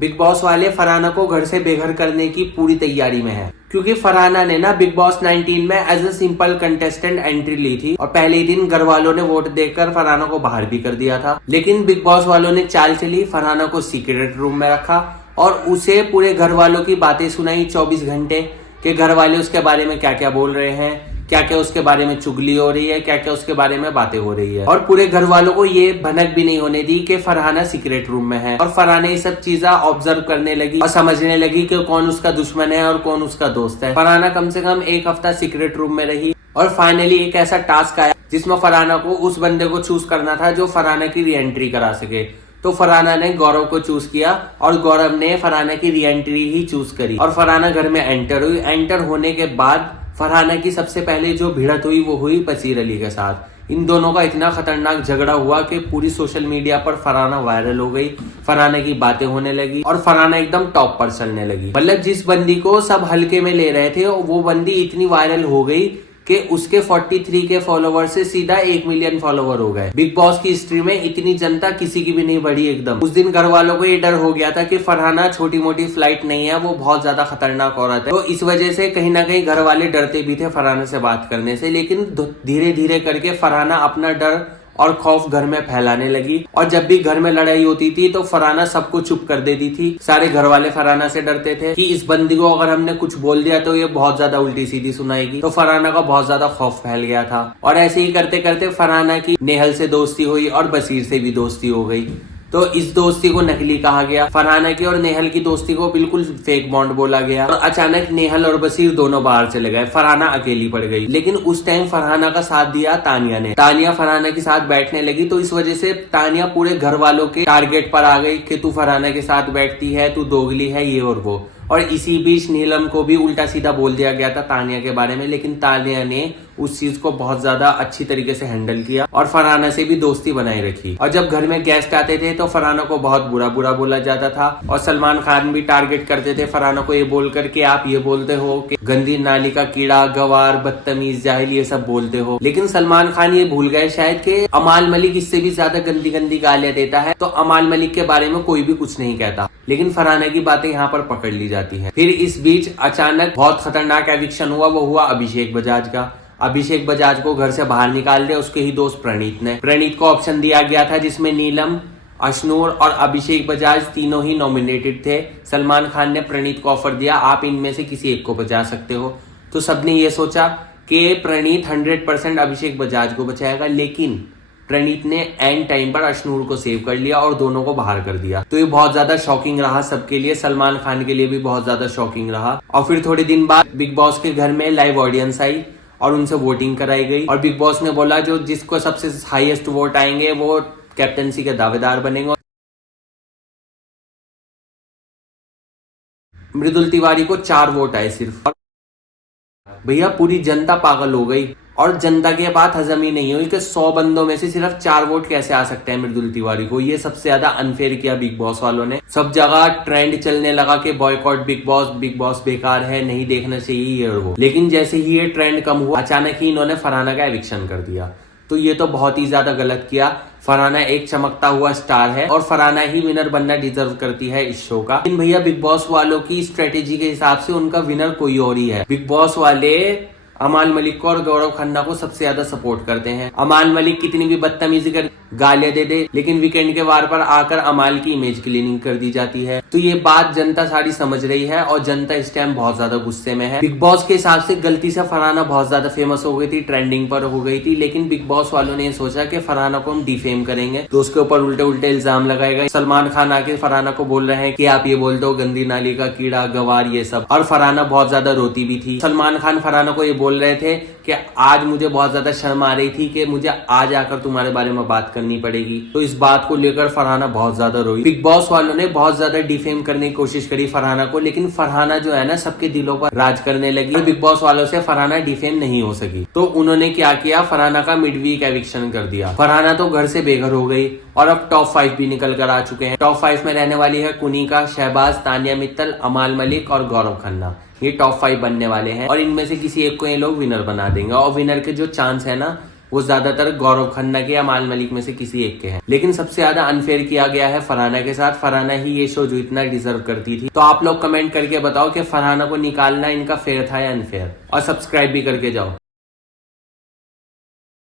Big boss वाले फरहाना को घर से बेघर करने की पूरी तैयारी में है, क्योंकि फरहाना ने ना बिग बॉस 19 में as a simple contestant entry ली थी और पहले ही दिन घर वालों ने वोट देकर फरहाना को बाहर भी कर दिया था। लेकिन बिग बॉस वालों ने चाल चली, फरहाना को सीक्रेट रूम में रखा और उसे पूरे घर वालों की बातें सुनाई 24 घंटे के घर वाले उसके बारे में क्या क्या बोल रहे हैं, क्या क्या उसके बारे में चुगली हो रही है, क्या क्या उसके बारे में बातें हो रही है। और पूरे घर वालों को ये भनक भी नहीं होने दी कि फरहाना सीक्रेट रूम में है। और फरहाना ये सब चीजें ऑब्जर्व करने लगी और समझने लगी कि कौन उसका दुश्मन है और कौन उसका दोस्त है। फरहाना कम से कम एक हफ्ता सीक्रेट रूम में रही और फाइनली एक ऐसा टास्क आया जिसमें फरहाना को उस बंदे को चूज करना था जो फरहाना की री एंट्री करा सके। तो फरहाना ने गौरव को चूज किया और गौरव ने फरहाना की री एंट्री ही चूज करी और फरहाना घर में एंटर हुई। एंटर होने के बाद फरहाना की सबसे पहले जो भिड़त हुई वो हुई बशीर अली के साथ। इन दोनों का इतना खतरनाक झगड़ा हुआ कि पूरी सोशल मीडिया पर फरहाना वायरल हो गई, फरहाना की बातें होने लगी और फरहाना एकदम टॉप पर चलने लगी। मतलब जिस बंदी को सब हल्के में ले रहे थे वो बंदी इतनी वायरल हो गई कि उसके 43 के फॉलोवर से सीधा 1 मिलियन फॉलोवर हो गए। बिग बॉस की हिस्ट्री में इतनी जनता किसी की भी नहीं बढ़ी एकदम। उस दिन घर वालों को ये डर हो गया था कि फरहाना छोटी मोटी फ्लाइट नहीं है, वो बहुत ज्यादा खतरनाक औरत है। तो इस वजह से कहीं ना कहीं घर वाले डरते भी थे फरहाना से बात करने से। लेकिन धीरे धीरे करके फरहाना अपना डर और खौफ घर में फैलाने लगी और जब भी घर में लड़ाई होती थी तो फरहाना सबको चुप कर देती थी। सारे घर वाले फरहाना से डरते थे कि इस बंदी को अगर हमने कुछ बोल दिया तो ये बहुत ज्यादा उल्टी सीधी सुनाएगी। तो फरहाना का बहुत ज्यादा खौफ फैल गया था और ऐसे ही करते करते फरहाना की नेहल से दोस्ती हुई और बशीर से भी दोस्ती हो गई। तो इस दोस्ती को नकली कहा गया। फरहाना की और नेहल की दोस्ती को बिल्कुल फेक बॉन्ड बोला गया और अचानक नेहल और बशीर दोनों बाहर चले गए, फरहाना अकेली पड़ गई। लेकिन उस टाइम फरहाना का साथ दिया तानिया ने। तानिया फरहाना के साथ बैठने लगी तो इस वजह से तानिया पूरे घर वालों के टारगेट पर आ गई कि तू फरहाना के साथ बैठती है, तू दोगली है, ये और वो। और इसी बीच नीलम को भी उल्टा सीधा बोल दिया गया था तानिया के बारे में, लेकिन तानिया ने उस चीज को बहुत ज्यादा अच्छी तरीके से हैंडल किया और फरहाना से भी दोस्ती बनाए रखी। और जब घर में गेस्ट आते थे तो फरहाना को बहुत बुरा बुरा बोला जाता था और सलमान खान भी टारगेट करते थे फरहाना को ये बोलकर कि आप ये बोलते हो कि गंदी नाली का कीड़ा, गवार, बदतमीज, जाहिल, ये सब बोलते हो। लेकिन सलमान खान ये भूल गए शायद कि अमाल मलिक इससे भी ज्यादा गंदी गंदी गालियां देता है, तो अमाल मलिक के बारे में कोई भी कुछ नहीं कहता। लेकिन फरहाना की बातें यहाँ पर पकड़ ली जाती है। फिर इस बीच अचानक बहुत खतरनाक एविक्शन हुआ, वो हुआ अभिषेक बजाज का। अभिषेक बजाज को घर से बाहर निकाल दिया उसके ही दोस्त प्रणीत ने। प्रणीत को ऑप्शन दिया गया था जिसमें नीलम, अशनूर और अभिषेक बजाज तीनों ही नॉमिनेटेड थे। सलमान खान ने प्रणीत को ऑफर दिया, आप इनमें से किसी एक को बचा सकते हो। तो सबने ये सोचा कि प्रणीत 100% अभिषेक बजाज को बचाएगा, लेकिन प्रणीत ने एंड टाइम पर अशनूर को सेव कर लिया और दोनों को बाहर कर दिया। तो ये बहुत ज्यादा शॉकिंग रहा सबके लिए, सलमान खान के लिए भी बहुत ज्यादा शॉकिंग रहा। और फिर थोड़े दिन बाद बिग बॉस के घर में लाइव ऑडियंस आई और उनसे वोटिंग कराई गई और बिग बॉस ने बोला जो जिसको सबसे हाईएस्ट वोट आएंगे वो कैप्टनसी के दावेदार बनेंगे। मृदुल तिवारी को 4 वोट आए सिर्फ। भैया पूरी जनता पागल हो गई और जनता के बात हजम ही नहीं हुई कि 100 बंदों में से सिर्फ 4 वोट कैसे आ सकते हैं मृदुल तिवारी को। ये सबसे ज्यादा अनफेयर किया बिग बॉस वालों ने। सब जगह ट्रेंड चलने लगा कि बॉयकॉट बिग बॉस बेकार है, नहीं देखना चाहिए ये और वो। लेकिन जैसे ही ये ट्रेंड कम हुआ अचानक ही इन्होंने फरहाना का एविक्शन कर दिया। तो ये तो बहुत ही ज्यादा गलत किया। फरहाना एक चमकता हुआ स्टार है और फरहाना ही विनर बनना डिजर्व करती है इस शो का। लेकिन भैया बिग बॉस वालों की स्ट्रेटेजी के हिसाब से उनका विनर कोई और ही है। बिग बॉस वाले अमाल मलिक को और गौरव खन्ना को सबसे ज्यादा सपोर्ट करते हैं। अमाल मलिक कितनी भी बदतमीजी कर गालियां दे दे, लेकिन वीकेंड के वार पर आकर अमाल की इमेज क्लीनिंग कर दी जाती है। तो ये बात जनता सारी समझ रही है और जनता इस टाइम बहुत ज्यादा गुस्से में है। बिग बॉस के हिसाब से गलती से फरहाना बहुत ज्यादा फेमस हो गई थी, ट्रेंडिंग पर हो गई थी, लेकिन बिग बॉस वालों ने सोचा कि फरहाना को हम डिफेम करेंगे तो उसके ऊपर उल्टे उल्टे इल्जाम लगाए गए। सलमान खान आके फरहाना को बोल रहे हैं कि आप ये बोलते हो गंदी नाली का कीड़ा, गवार, ये सब। और फरहाना बहुत ज्यादा रोती भी थी। सलमान खान फरहाना को ये बोल रहे थे कि आज मुझे बहुत ज्यादा शर्म आ रही थी कि मुझे आज आकर तुम्हारे बारे में बात करनी पड़ेगी। तो इस बात को लेकर फरहाना बहुत ज्यादा रोई। बिग बॉस वालों ने बहुत ज्यादा डिफेम करने की कोशिश करी फरहाना को, लेकिन फरहाना जो है ना सबके दिलों पर राज करने लगी। बिग बॉस वालों से फरहाना डिफेम नहीं हो सकी। तो उन्होंने क्या किया, फरहाना का मिड वीक एविक्शन कर दिया। फरहाना तो घर से बेघर हो गई और अब टॉप 5 भी निकल कर आ चुके हैं। टॉप 5 में रहने वाली है कुनिका, शहबाज, तानिया मित्तल, अमाल मलिक और गौरव खन्ना। ये टॉप 5 बनने वाले हैं और इनमें से किसी एक को ये लोग विनर बना देंगे। और विनर के जो चांस है ना वो ज्यादातर गौरव खन्ना के या माल मलिक में से किसी एक के हैं। लेकिन सबसे ज्यादा अनफेयर किया गया है फरहाना के साथ। फरहाना ही ये शो जो इतना डिजर्व करती थी। तो आप लोग कमेंट करके बताओ कि फरहाना को निकालना इनका फेयर था या अनफेयर, और सब्सक्राइब भी करके जाओ।